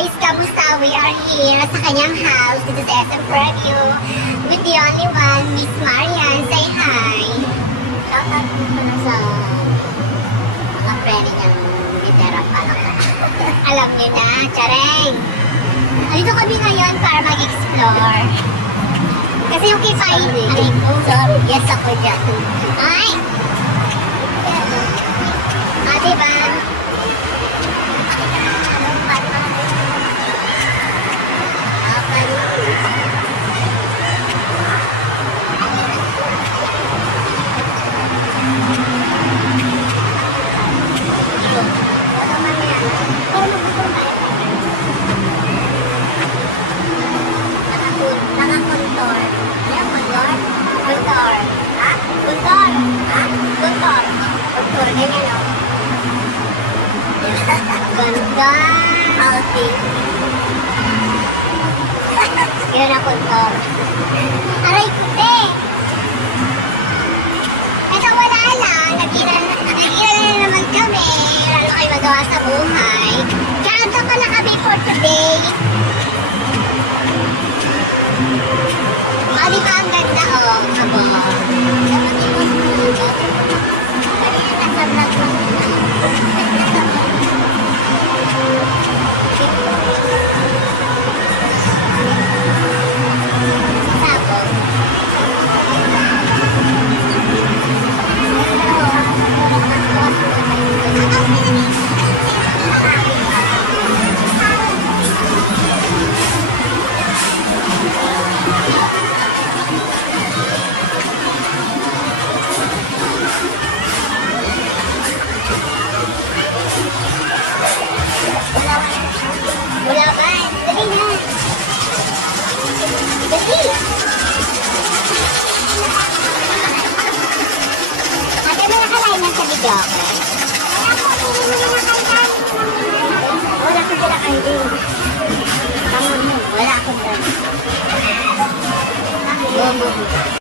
guys, kamusta? We are here sa kanyang house. This is SM Preview with the only one, Miss Marian. Say hi. Shout out po pala sa mga friend niyang litera pa. Alam niyo na, Chareng. Dito kami ngayon para mag-explore. Kasi yung kipay, aray ko, sorry, yes ako dyan. Ay! Diba? Ganda! Healthy. Yun ang kontor. Aray, kundi! Ito wala lang. Nag-ira na naman kami. Wala na kayo magawa sa buhay. Kaya ito pala kami for today. Di ba ang ganda, oh? Abo. Kanina nasa vlog ko. Wala ko sila kayo. Wala akong